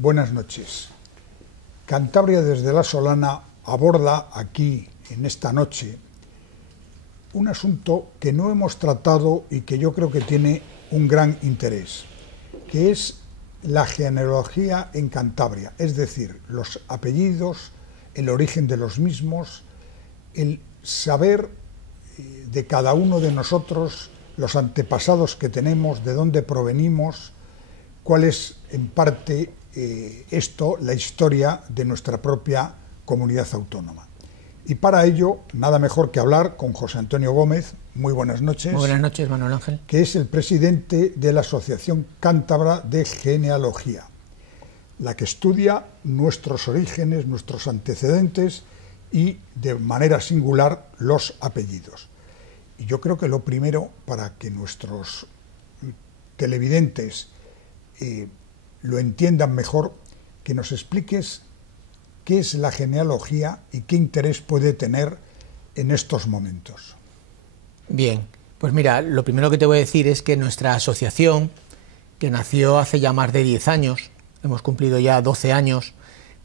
buenas noches. Cantabria desde la Solana aborda aquí, en esta noche, un asunto que no hemos tratado y que yo creo que tiene un gran interés, que es la genealogía en Cantabria, es decir, los apellidos, el origen de los mismos, el saber de cada uno de nosotros, los antepasados que tenemos, de dónde provenimos, cuál es en parte la historia de nuestra propia comunidad autónoma. Y para ello, nada mejor que hablar con José Antonio Gómez. Muy buenas noches. Muy buenas noches, Manuel Ángel. Que es el presidente de la Asociación Cántabra de Genealogía, la que estudia nuestros orígenes, nuestros antecedentes y, de manera singular, los apellidos. Y yo creo que lo primero, para que nuestros televidentes lo entiendan mejor, que nos expliques qué es la genealogía y qué interés puede tener en estos momentos. Bien, pues mira, lo primero que te voy a decir es que nuestra asociación, que nació hace ya más de 10 años, hemos cumplido ya 12 años,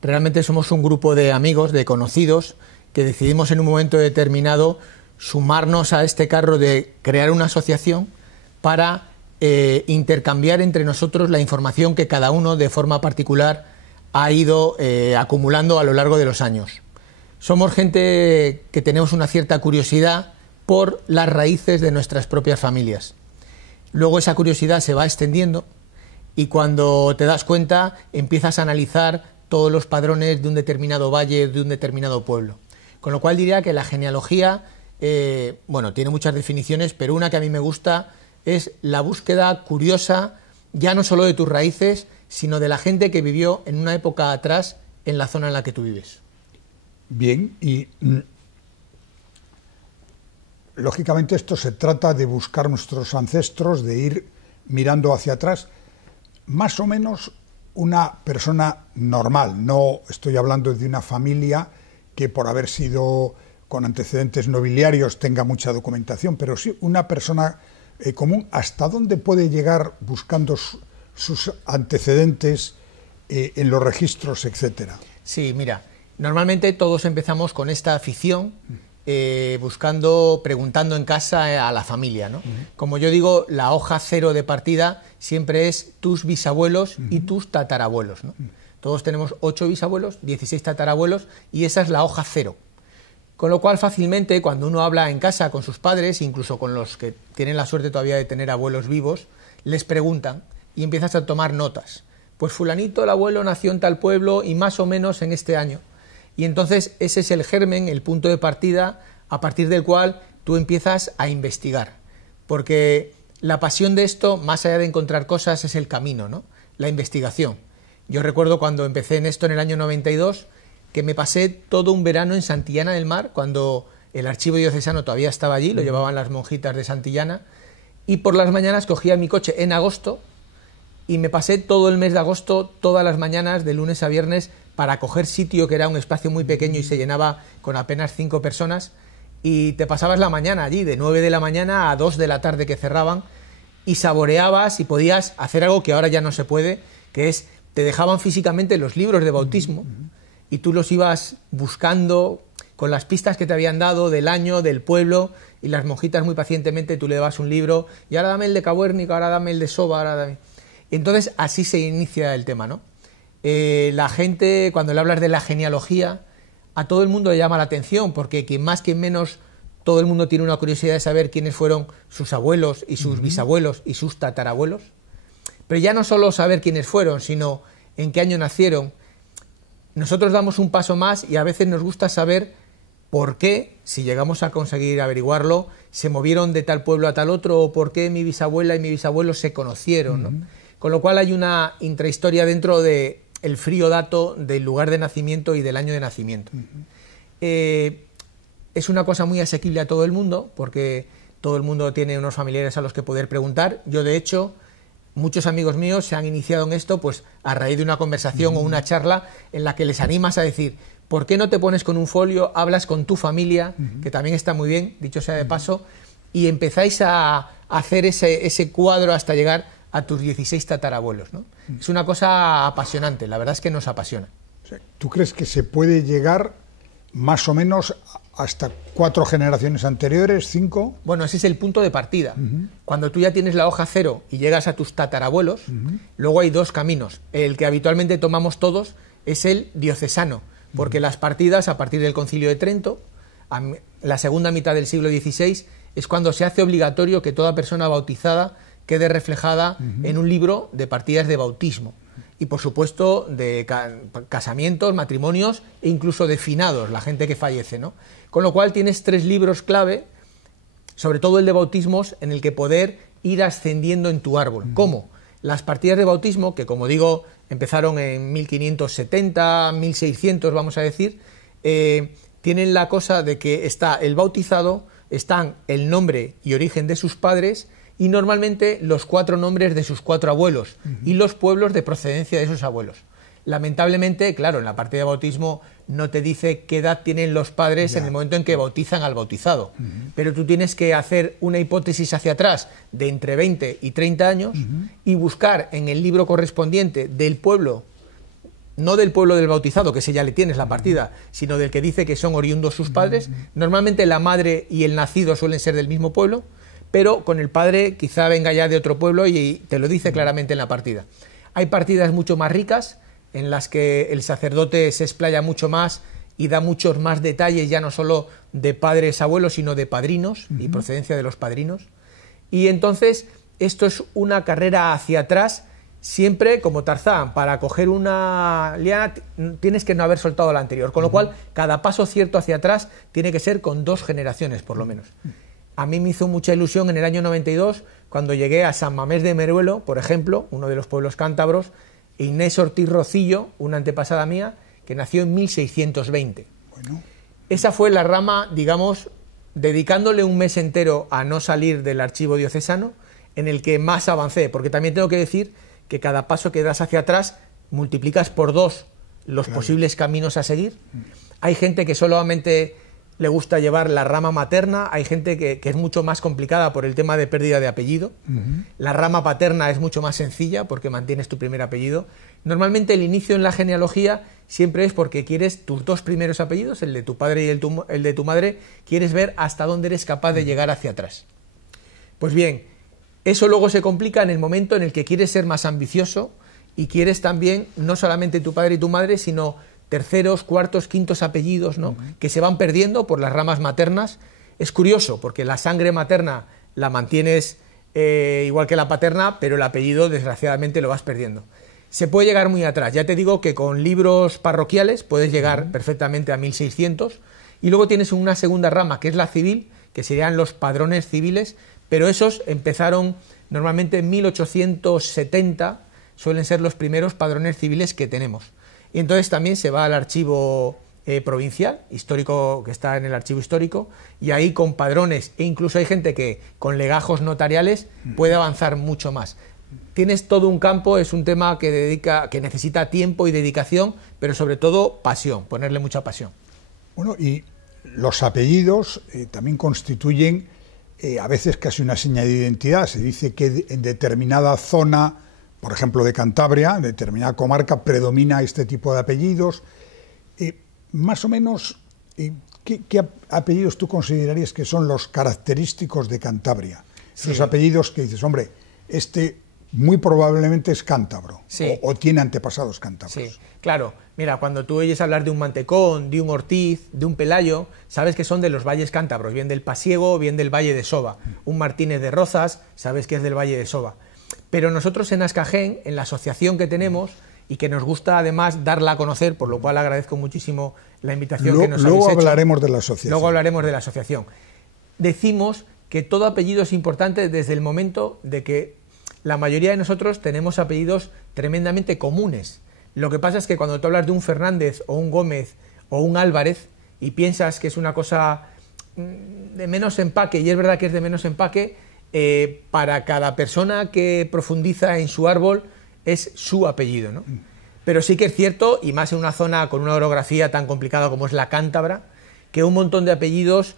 realmente somos un grupo de amigos, de conocidos, que decidimos en un momento determinado sumarnos a este carro de crear una asociación para intercambiar entre nosotros la información que cada uno de forma particular ha ido acumulando a lo largo de los años. Somos gente que tenemos una cierta curiosidad por las raíces de nuestras propias familias. Luego esa curiosidad se va extendiendo y cuando te das cuenta empiezas a analizar todos los padrones de un determinado valle, de un determinado pueblo. Con lo cual diría que la genealogía, bueno, tiene muchas definiciones, pero una que a mí me gusta es la búsqueda curiosa, ya no solo de tus raíces, sino de la gente que vivió en una época atrás en la zona en la que tú vives. Bien, y lógicamente esto se trata de buscar nuestros ancestros, de ir mirando hacia atrás. Más o menos una persona normal, no estoy hablando de una familia que por haber sido con antecedentes nobiliarios tenga mucha documentación, pero sí una persona común. ¿Hasta dónde puede llegar buscando sus antecedentes en los registros, etcétera? Sí, mira, normalmente todos empezamos con esta afición, buscando, preguntando en casa a la familia, ¿no? Como yo digo, la hoja cero de partida siempre es tus bisabuelos y tus tatarabuelos, ¿no? Todos tenemos 8 bisabuelos, 16 tatarabuelos y esa es la hoja cero. Con lo cual fácilmente cuando uno habla en casa con sus padres, incluso con los que tienen la suerte todavía de tener abuelos vivos, les preguntan y empiezas a tomar notas. Pues fulanito, el abuelo, nació en tal pueblo y más o menos en este año. Y entonces ese es el germen, el punto de partida, a partir del cual tú empiezas a investigar. Porque la pasión de esto, más allá de encontrar cosas, es el camino, ¿no? La investigación. Yo recuerdo cuando empecé en esto en el año 92, que me pasé todo un verano en Santillana del Mar, cuando el archivo diocesano todavía estaba allí, lo llevaban las monjitas de Santillana, y por las mañanas cogía mi coche en agosto y me pasé todo el mes de agosto, todas las mañanas, de lunes a viernes, para coger sitio, que era un espacio muy pequeño y se llenaba con apenas 5 personas, y te pasabas la mañana allí, de 9 de la mañana a 2 de la tarde que cerraban, y saboreabas y podías hacer algo que ahora ya no se puede, que es, te dejaban físicamente los libros de bautismo, y tú los ibas buscando con las pistas que te habían dado del año, del pueblo, y las monjitas muy pacientemente, tú le dabas un libro, y ahora dame el de Cabuérnico, ahora dame el de Soba, ahora dame... Entonces así se inicia el tema, ¿no? La gente, cuando le hablas de la genealogía, a todo el mundo le llama la atención, porque quien más, quien menos, todo el mundo tiene una curiosidad de saber quiénes fueron sus abuelos y sus bisabuelos y sus tatarabuelos. Pero ya no solo saber quiénes fueron, sino en qué año nacieron. Nosotros damos un paso más y a veces nos gusta saber por qué, si llegamos a conseguir averiguarlo, se movieron de tal pueblo a tal otro, o por qué mi bisabuela y mi bisabuelo se conocieron, ¿no? Con lo cual hay una intrahistoria dentro del frío dato del lugar de nacimiento y del año de nacimiento. Es una cosa muy asequible a todo el mundo, porque todo el mundo tiene unos familiares a los que poder preguntar. Yo, de hecho, muchos amigos míos se han iniciado en esto pues a raíz de una conversación o una charla en la que les animas a decir, ¿por qué no te pones con un folio, hablas con tu familia, que también está muy bien, dicho sea de paso, y empezáis a hacer ese cuadro hasta llegar a tus 16 tatarabuelos, ¿no? Es una cosa apasionante, la verdad es que nos apasiona. ¿Tú crees que se puede llegar más o menos hasta 4 generaciones anteriores, 5? Bueno, ese es el punto de partida. Cuando tú ya tienes la hoja cero y llegas a tus tatarabuelos, luego hay 2 caminos. El que habitualmente tomamos todos es el diocesano, porque las partidas, a partir del Concilio de Trento, a la segunda mitad del siglo XVI, es cuando se hace obligatorio que toda persona bautizada quede reflejada en un libro de partidas de bautismo. Y, por supuesto, de casamientos, matrimonios e incluso de finados, la gente que fallece, ¿no? Con lo cual tienes 3 libros clave, sobre todo el de bautismos, en el que poder ir ascendiendo en tu árbol. ¿Cómo? Las partidas de bautismo, que como digo, empezaron en 1570, 1600, vamos a decir, tienen la cosa de que está el bautizado, están el nombre y origen de sus padres y normalmente los 4 nombres de sus 4 abuelos y los pueblos de procedencia de esos abuelos. Lamentablemente, claro, en la partida de bautismo no te dice qué edad tienen los padres en el momento en que bautizan al bautizado, pero tú tienes que hacer una hipótesis hacia atrás de entre 20 y 30 años y buscar en el libro correspondiente del pueblo, no del pueblo del bautizado, que ese ya le tienes la partida, sino del que dice que son oriundos sus padres. Normalmente la madre y el nacido suelen ser del mismo pueblo, pero con el padre quizá venga ya de otro pueblo y te lo dice claramente en la partida. Hay partidas mucho más ricas, en las que el sacerdote se explaya mucho más y da muchos más detalles, ya no solo de padres, abuelos, sino de padrinos y procedencia de los padrinos. Y entonces esto es una carrera hacia atrás, siempre como Tarzán. Para coger una liana tienes que no haber soltado la anterior, con lo cual cada paso cierto hacia atrás tiene que ser con 2 generaciones por lo menos. A mí me hizo mucha ilusión en el año 92 cuando llegué a San Mamés de Meruelo, por ejemplo, uno de los pueblos cántabros, Inés Ortiz Rocillo, una antepasada mía, que nació en 1620. Bueno. Esa fue la rama, digamos, dedicándole un mes entero a no salir del archivo diocesano, en el que más avancé, porque también tengo que decir que cada paso que das hacia atrás multiplicas por 2 los posibles caminos a seguir. Hay gente que solamente le gusta llevar la rama materna, hay gente que es mucho más complicada por el tema de pérdida de apellido. La rama paterna es mucho más sencilla porque mantienes tu primer apellido. Normalmente el inicio en la genealogía siempre es porque quieres tus 2 primeros apellidos, el de tu padre y el de tu madre, quieres ver hasta dónde eres capaz de llegar hacia atrás. Pues bien, eso luego se complica en el momento en el que quieres ser más ambicioso y quieres también no solamente tu padre y tu madre, sino 3º, 4º, 5º apellidos, ¿no? Que se van perdiendo por las ramas maternas. Es curioso, porque la sangre materna la mantienes igual que la paterna, pero el apellido, desgraciadamente, lo vas perdiendo. Se puede llegar muy atrás. Ya te digo que con libros parroquiales puedes llegar perfectamente a 1600, y luego tienes una segunda rama, que es la civil, que serían los padrones civiles, pero esos empezaron normalmente en 1870, suelen ser los primeros padrones civiles que tenemos. Y entonces también se va al archivo provincial, histórico, que está en el archivo histórico, y ahí con padrones, e incluso hay gente que con legajos notariales puede avanzar mucho más. Tienes todo un campo, es un tema que necesita tiempo y dedicación, pero sobre todo pasión, ponerle mucha pasión. Bueno, y los apellidos también constituyen a veces casi una señal de identidad. Se dice que en determinada zona, por ejemplo, de Cantabria, en determinada comarca, predomina este tipo de apellidos. Más o menos, ¿qué apellidos tú considerarías que son los característicos de Cantabria? Sí. Esos apellidos que dices, hombre, este muy probablemente es cántabro, sí, o tiene antepasados cántabros. Sí, claro. Mira, cuando tú oyes hablar de un Mantecón, de un Ortiz, de un Pelayo, sabes que son de los valles cántabros, bien del Pasiego, bien del Valle de Soba. Un Martínez de Rozas, sabes que es del Valle de Soba. Pero nosotros en Ascajen, en la asociación que tenemos, y que nos gusta además darla a conocer, por lo cual agradezco muchísimo la invitación que nos habéis hecho. Luego hablaremos de la asociación. Luego hablaremos de la asociación. Decimos que todo apellido es importante desde el momento de que la mayoría de nosotros tenemos apellidos tremendamente comunes. Lo que pasa es que cuando tú hablas de un Fernández o un Gómez o un Álvarez y piensas que es una cosa de menos empaque, y es verdad que es de menos empaque, para cada persona que profundiza en su árbol es su apellido, ¿no? Pero sí que es cierto, y más en una zona con una orografía tan complicada como es la cántabra, que un montón de apellidos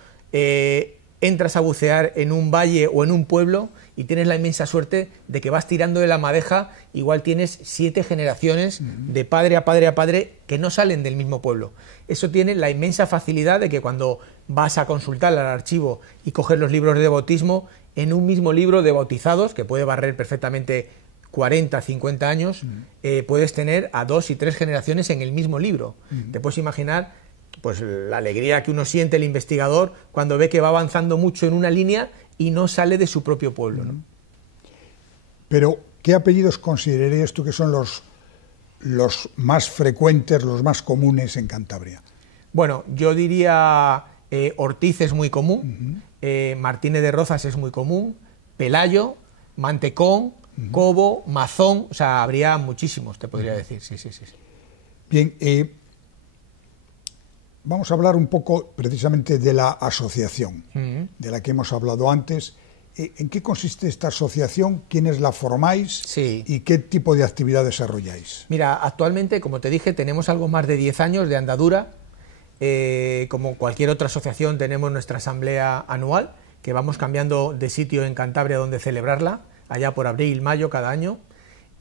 entras a bucear en un valle o en un pueblo y tienes la inmensa suerte de que vas tirando de la madeja, igual tienes 7 generaciones de padre a padre a padre que no salen del mismo pueblo. Eso tiene la inmensa facilidad de que cuando vas a consultar al archivo y coger los libros de bautismo, en un mismo libro de bautizados, que puede barrer perfectamente 40, 50 años, puedes tener a 2 y 3 generaciones en el mismo libro. Te puedes imaginar pues la alegría que uno siente el investigador cuando ve que va avanzando mucho en una línea y no sale de su propio pueblo, ¿no? Pero, ¿qué apellidos considerarías tú que son los más frecuentes, los más comunes en Cantabria? Bueno, yo diría Ortiz es muy común, Martínez de Rozas es muy común, Pelayo, Mantecón, Cobo, Mazón, o sea, habría muchísimos, te podría decir, sí. Bien, vamos a hablar un poco precisamente de la asociación, de la que hemos hablado antes. ¿En qué consiste esta asociación? ¿Quiénes la formáis? Sí. ¿Y qué tipo de actividad desarrolláis? Mira, actualmente, como te dije, tenemos algo más de 10 años de andadura. Como cualquier otra asociación, tenemos nuestra asamblea anual, que vamos cambiando de sitio en Cantabria donde celebrarla, allá por abril, mayo cada año,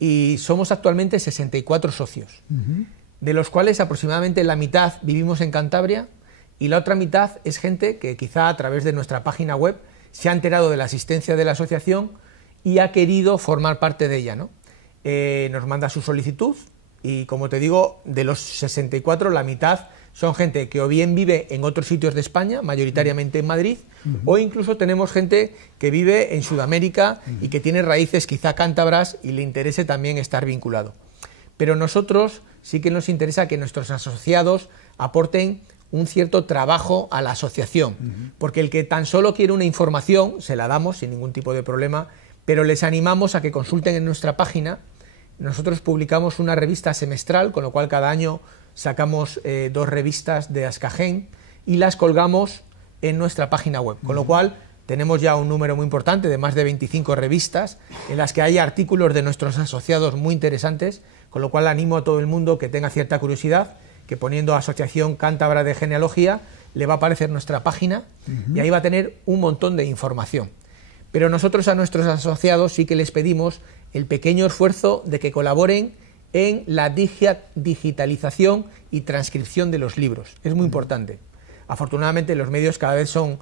y somos actualmente 64 socios, de los cuales aproximadamente la mitad vivimos en Cantabria y la otra mitad es gente que quizá a través de nuestra página web se ha enterado de la existencia de la asociación y ha querido formar parte de ella, ¿no? Nos manda su solicitud y, como te digo, de los 64 la mitad son gente que o bien vive en otros sitios de España, mayoritariamente en Madrid, o incluso tenemos gente que vive en Sudamérica y que tiene raíces quizá cántabras y le interese también estar vinculado. Pero nosotros sí que nos interesa que nuestros asociados aporten un cierto trabajo a la asociación, porque el que tan solo quiere una información, se la damos sin ningún tipo de problema, pero les animamos a que consulten en nuestra página. Nosotros publicamos una revista semestral, con lo cual cada año sacamos 2 revistas de Ascagen y las colgamos en nuestra página web, con lo cual tenemos ya un número muy importante de más de 25 revistas en las que hay artículos de nuestros asociados muy interesantes, con lo cual animo a todo el mundo que tenga cierta curiosidad, que poniendo Asociación Cántabra de Genealogía le va a aparecer nuestra página y ahí va a tener un montón de información. Pero nosotros a nuestros asociados sí que les pedimos el pequeño esfuerzo de que colaboren en la digitalización y transcripción de los libros. Es muy importante. Afortunadamente los medios cada vez son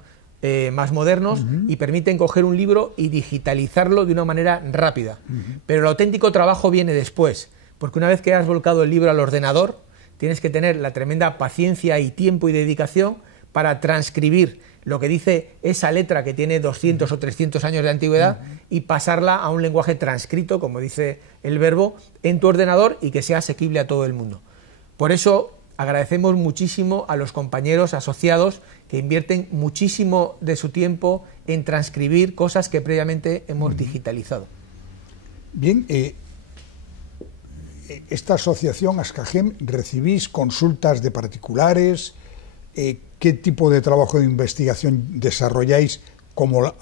más modernos y permiten coger un libro y digitalizarlo de una manera rápida. Pero el auténtico trabajo viene después, porque una vez que has volcado el libro al ordenador, tienes que tener la tremenda paciencia y tiempo y dedicación para transcribir lo que dice esa letra que tiene 200 o 300 años de antigüedad y pasarla a un lenguaje transcrito, como dice el verbo, en tu ordenador y que sea asequible a todo el mundo. Por eso agradecemos muchísimo a los compañeros asociados que invierten muchísimo de su tiempo en transcribir cosas que previamente hemos digitalizado. Bien, esta asociación Ascagen, ¿recibís consultas de particulares? ¿Qué tipo de trabajo de investigación desarrolláis como,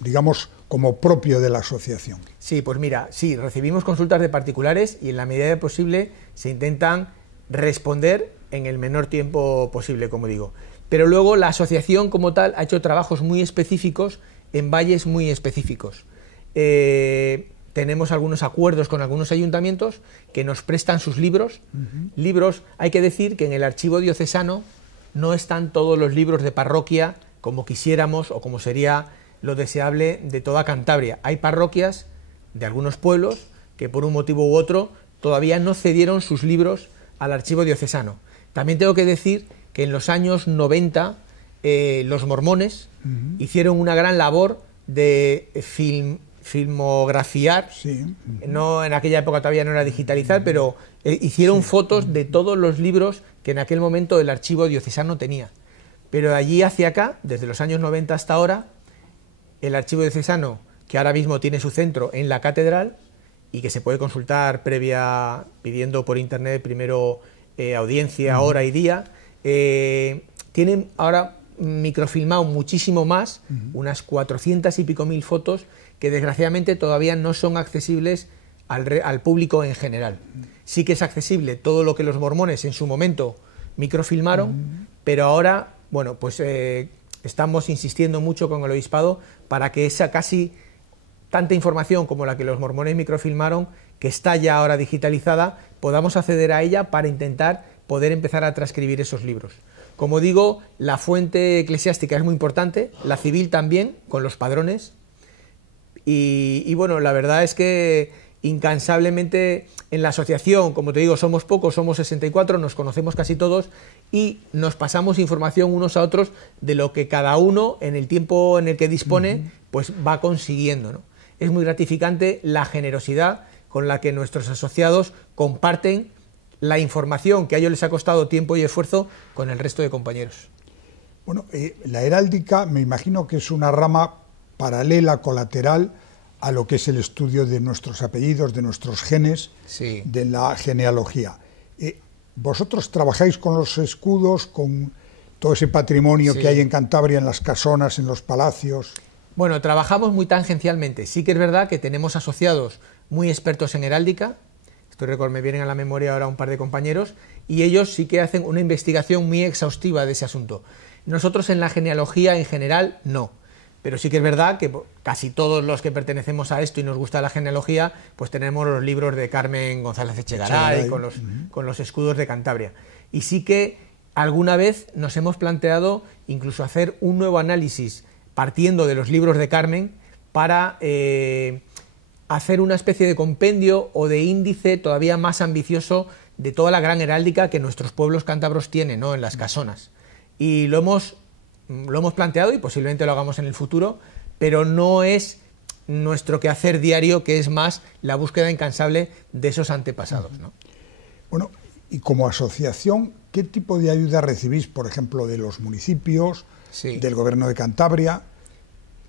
digamos, como propio de la asociación? Sí, pues mira, sí, recibimos consultas de particulares y en la medida de posible se intentan responder en el menor tiempo posible, como digo. Pero luego la asociación como tal ha hecho trabajos muy específicos en valles muy específicos. Tenemos algunos acuerdos con algunos ayuntamientos que nos prestan sus libros. Libros, hay que decir que en el archivo diocesano no están todos los libros de parroquia como quisiéramos o como sería lo deseable de toda Cantabria. Hay parroquias de algunos pueblos que por un motivo u otro todavía no cedieron sus libros al archivo diocesano. También tengo que decir que en los años 90 los mormones hicieron una gran labor de filmografiar, no, en aquella época todavía no era digitalizar, pero hicieron fotos de todos los libros que en aquel momento el archivo diocesano tenía. Pero de allí hacia acá, desde los años 90 hasta ahora, el archivo diocesano, que ahora mismo tiene su centro en la catedral y que se puede consultar previa, pidiendo por internet primero audiencia, hora y día, tienen ahora microfilmado muchísimo más, unas 400 y pico mil fotos que desgraciadamente todavía no son accesibles al público en general. Sí que es accesible todo lo que los mormones en su momento microfilmaron, pero ahora, bueno, pues estamos insistiendo mucho con el obispado para que esa casi tanta información como la que los mormones microfilmaron, que está ya ahora digitalizada, podamos acceder a ella para intentar poder empezar a transcribir esos libros. Como digo, la fuente eclesiástica es muy importante, la civil también, con los padrones, y bueno, la verdad es que incansablemente en la asociación, como te digo, somos pocos, somos 64, nos conocemos casi todos y nos pasamos información unos a otros de lo que cada uno en el tiempo en el que dispone pues va consiguiendo, ¿no? Es muy gratificante la generosidad con la que nuestros asociados comparten la información que a ellos les ha costado tiempo y esfuerzo con el resto de compañeros. Bueno, la heráldica me imagino que es una rama paralela, colateral, a lo que es el estudio de nuestros apellidos, de nuestros genes, sí, de la genealogía. ¿Vosotros trabajáis con los escudos, con todo ese patrimonio que hay en Cantabria, en las casonas, en los palacios? Bueno, trabajamos muy tangencialmente. Sí que es verdad que tenemos asociados muy expertos en heráldica, me vienen a la memoria ahora un par de compañeros, y ellos sí que hacen una investigación muy exhaustiva de ese asunto. Nosotros en la genealogía en general no. Pero sí que es verdad que casi todos los que pertenecemos a esto y nos gusta la genealogía, pues tenemos los libros de Carmen González Echegaray con los escudos de Cantabria. Y sí que alguna vez nos hemos planteado incluso hacer un nuevo análisis partiendo de los libros de Carmen para hacer una especie de compendio o de índice todavía más ambicioso de toda la gran heráldica que nuestros pueblos cántabros tienen, ¿no?, en las casonas. Y lo hemos planteado y posiblemente lo hagamos en el futuro, pero no es nuestro quehacer diario, que es más la búsqueda incansable de esos antepasados, ¿no? Bueno, y como asociación, ¿qué tipo de ayuda recibís, por ejemplo, de los municipios, del Gobierno de Cantabria?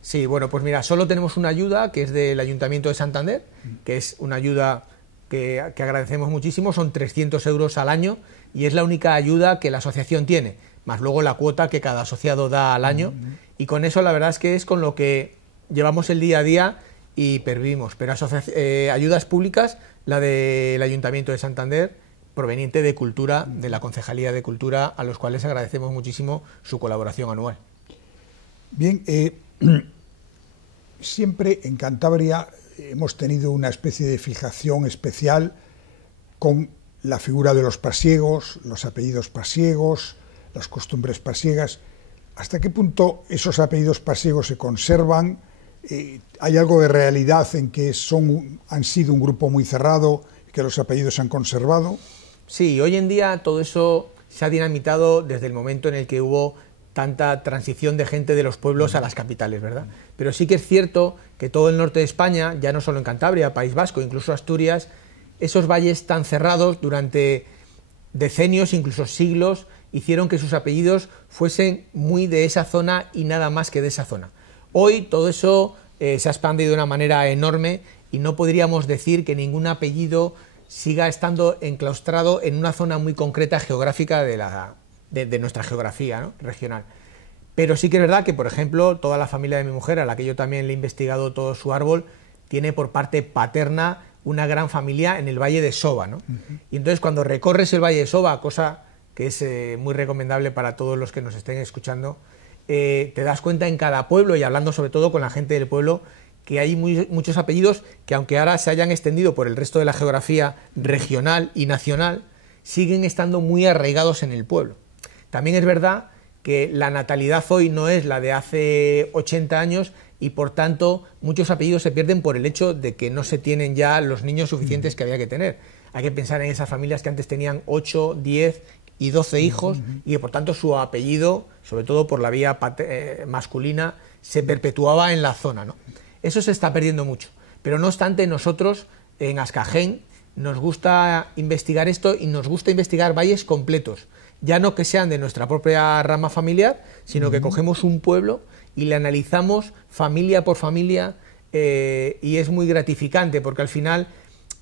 Sí, bueno, pues mira, solo tenemos una ayuda, que es del Ayuntamiento de Santander, que es una ayuda que agradecemos muchísimo, son 300 euros al año, y es la única ayuda que la asociación tiene, más luego la cuota que cada asociado da al año, y con eso la verdad es que es con lo que llevamos el día a día y pervivimos. Pero ayudas públicas, la del Ayuntamiento de Santander, proveniente de Cultura, de la Concejalía de Cultura, a los cuales agradecemos muchísimo su colaboración anual. Bien, siempre en Cantabria hemos tenido una especie de fijación especial con la figura de los pasiegos, los apellidos pasiegos, las costumbres pasiegas. ¿Hasta qué punto esos apellidos pasiegos se conservan? ¿Hay algo de realidad en que han sido un grupo muy cerrado y que los apellidos se han conservado? Sí, hoy en día todo eso se ha dinamitado desde el momento en el que hubo tanta transición de gente de los pueblos a las capitales, ¿verdad? Pero sí que es cierto que todo el norte de España, ya no solo en Cantabria, País Vasco, incluso Asturias, esos valles tan cerrados durante decenios, incluso siglos, hicieron que sus apellidos fuesen muy de esa zona y nada más que de esa zona. Hoy todo eso se ha expandido de una manera enorme y no podríamos decir que ningún apellido siga estando enclaustrado en una zona muy concreta geográfica de nuestra geografía, ¿no?, regional. Pero sí que es verdad que, por ejemplo, toda la familia de mi mujer, a la que yo también le he investigado todo su árbol, tiene por parte paterna una gran familia en el Valle de Soba, ¿no? Y entonces cuando recorres el Valle de Soba, cosa que es muy recomendable para todos los que nos estén escuchando, te das cuenta en cada pueblo, y hablando sobre todo con la gente del pueblo, que hay muchos apellidos que, aunque ahora se hayan extendido por el resto de la geografía regional y nacional, siguen estando muy arraigados en el pueblo. También es verdad que la natalidad hoy no es la de hace 80 años y, por tanto, muchos apellidos se pierden por el hecho de que no se tienen ya los niños suficientes que había que tener. Hay que pensar en esas familias que antes tenían 8, 10 y 12 hijos y que, por tanto, su apellido, sobre todo por la vía masculina, se perpetuaba en la zona, ¿no? Eso se está perdiendo mucho. Pero, no obstante, nosotros en Ascajen nos gusta investigar esto y nos gusta investigar valles completos. Ya no que sean de nuestra propia rama familiar, sino que cogemos un pueblo y le analizamos familia por familia, y es muy gratificante porque al final,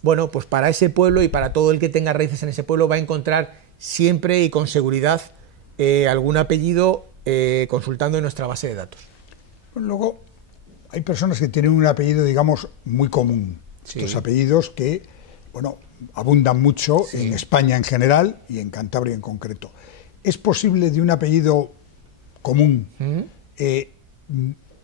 bueno, pues para ese pueblo y para todo el que tenga raíces en ese pueblo va a encontrar siempre y con seguridad algún apellido consultando en nuestra base de datos. Luego, hay personas que tienen un apellido, digamos, muy común. Sí. Estos apellidos que, bueno, abundan mucho en España en general y en Cantabria en concreto. ¿Es posible de un apellido común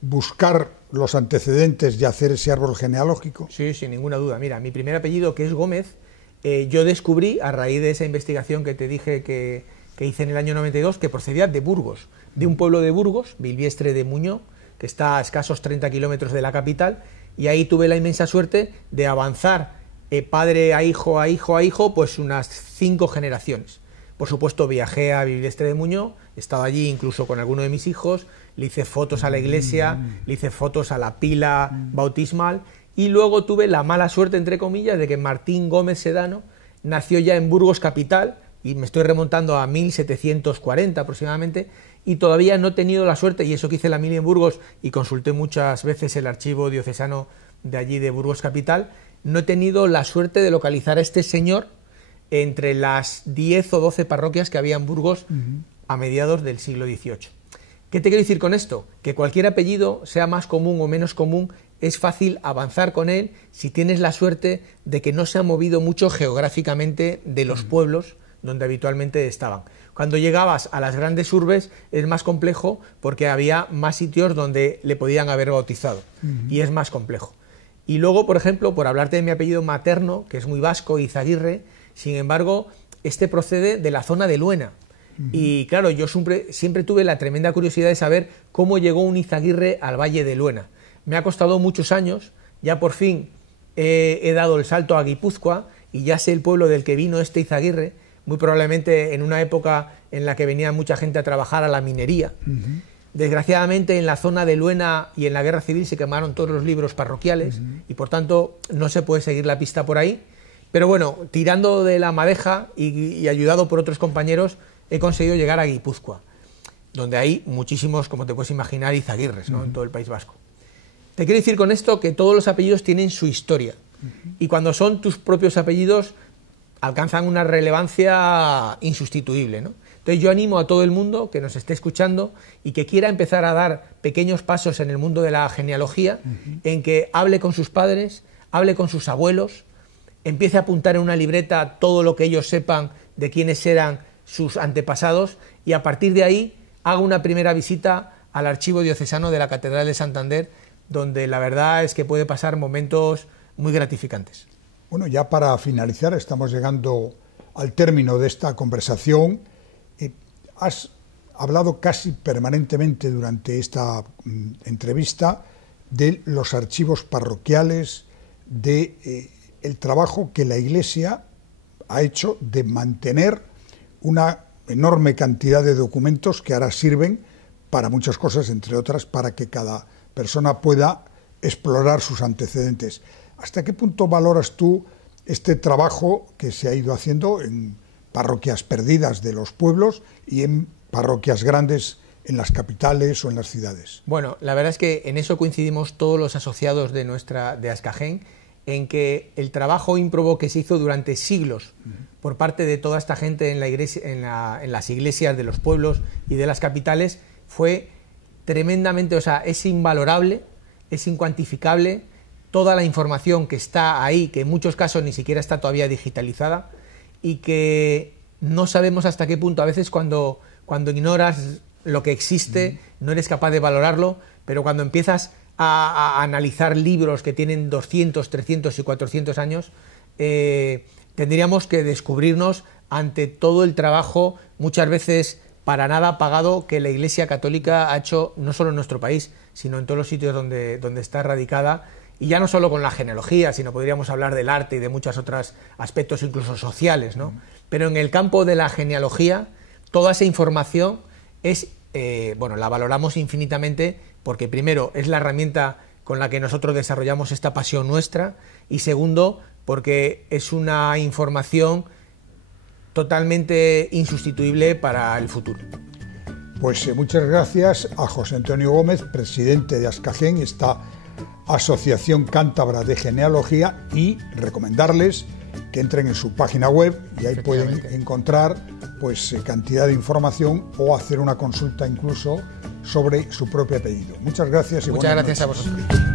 buscar los antecedentes y hacer ese árbol genealógico? Sí, sin ninguna duda. Mira, mi primer apellido, que es Gómez, yo descubrí, a raíz de esa investigación que te dije que hice en el año 92, que procedía de Burgos, de un pueblo de Burgos, Bilviestre de Muñó, que está a escasos 30 kilómetros de la capital, y ahí tuve la inmensa suerte de avanzar padre a hijo, a hijo, a hijo, pues unas 5 generaciones. Por supuesto, viajé a Bilviestre de Muñó, he estado allí incluso con alguno de mis hijos, le hice fotos a la iglesia, le hice fotos a la pila bautismal, y luego tuve la mala suerte, entre comillas, de que Martín Gómez Sedano nació ya en Burgos capital, y me estoy remontando a 1740 aproximadamente, y todavía no he tenido la suerte, y eso que hice la mili en Burgos, y consulté muchas veces el archivo diocesano de allí de Burgos capital, no he tenido la suerte de localizar a este señor entre las 10 o 12 parroquias que había en Burgos a mediados del siglo XVIII. ¿Qué te quiero decir con esto? Que cualquier apellido, sea más común o menos común, es fácil avanzar con él si tienes la suerte de que no se ha movido mucho geográficamente de los pueblos donde habitualmente estaban. Cuando llegabas a las grandes urbes es más complejo porque había más sitios donde le podían haber bautizado y es más complejo. Y luego, por ejemplo, por hablarte de mi apellido materno, que es muy vasco, Izaguirre, sin embargo, este procede de la zona de Luena. Y claro, yo siempre tuve la tremenda curiosidad de saber cómo llegó un Izaguirre al Valle de Luena. Me ha costado muchos años, ya por fin he dado el salto a Guipúzcoa y ya sé el pueblo del que vino este Izaguirre, muy probablemente en una época en la que venía mucha gente a trabajar a la minería. Desgraciadamente en la zona de Luena y en la Guerra Civil se quemaron todos los libros parroquiales y por tanto no se puede seguir la pista por ahí. Pero bueno, tirando de la madeja y ayudado por otros compañeros, he conseguido llegar a Guipúzcoa, donde hay muchísimos, como te puedes imaginar, Izaguirres, ¿no? En todo el País Vasco. Te quiero decir con esto que todos los apellidos tienen su historia y cuando son tus propios apellidos alcanzan una relevancia insustituible, ¿no? Entonces yo animo a todo el mundo que nos esté escuchando y que quiera empezar a dar pequeños pasos en el mundo de la genealogía, en que hable con sus padres, hable con sus abuelos, empiece a apuntar en una libreta todo lo que ellos sepan de quiénes eran sus antepasados y a partir de ahí haga una primera visita al archivo diocesano de la Catedral de Santander, donde la verdad es que puede pasar momentos muy gratificantes. Bueno, ya para finalizar, estamos llegando al término de esta conversación. Has hablado casi permanentemente durante esta entrevista de los archivos parroquiales, de el trabajo que la Iglesia ha hecho de mantener una enorme cantidad de documentos que ahora sirven para muchas cosas, entre otras, para que cada persona pueda explorar sus antecedentes. ¿Hasta qué punto valoras tú este trabajo que se ha ido haciendo en parroquias perdidas de los pueblos y en parroquias grandes en las capitales o en las ciudades? Bueno, la verdad es que en eso coincidimos todos los asociados de Ascagen, en que el trabajo ímprobo que se hizo durante siglos por parte de toda esta gente en la iglesia, en las iglesias de los pueblos y de las capitales fue tremendamente, o sea, es invalorable, es incuantificable toda la información que está ahí, que en muchos casos ni siquiera está todavía digitalizada y que no sabemos hasta qué punto, a veces cuando ignoras lo que existe no eres capaz de valorarlo, pero cuando empiezas a analizar libros que tienen 200, 300 y 400 años, tendríamos que descubrirnos ante todo el trabajo, muchas veces para nada pagado, que la Iglesia Católica ha hecho no solo en nuestro país, sino en todos los sitios donde está radicada, y ya no solo con la genealogía, sino podríamos hablar del arte y de muchos otros aspectos incluso sociales, ¿no? Pero en el campo de la genealogía, toda esa información es, la valoramos infinitamente porque primero es la herramienta con la que nosotros desarrollamos esta pasión nuestra y segundo porque es una información totalmente insustituible para el futuro. Pues muchas gracias a José Antonio Gómez, presidente de Ascagen, esta Asociación Cántabra de Genealogía, y recomendarles que entren en su página web y ahí pueden encontrar pues cantidad de información o hacer una consulta incluso sobre su propio apellido. Muchas gracias y muchas gracias a vosotros.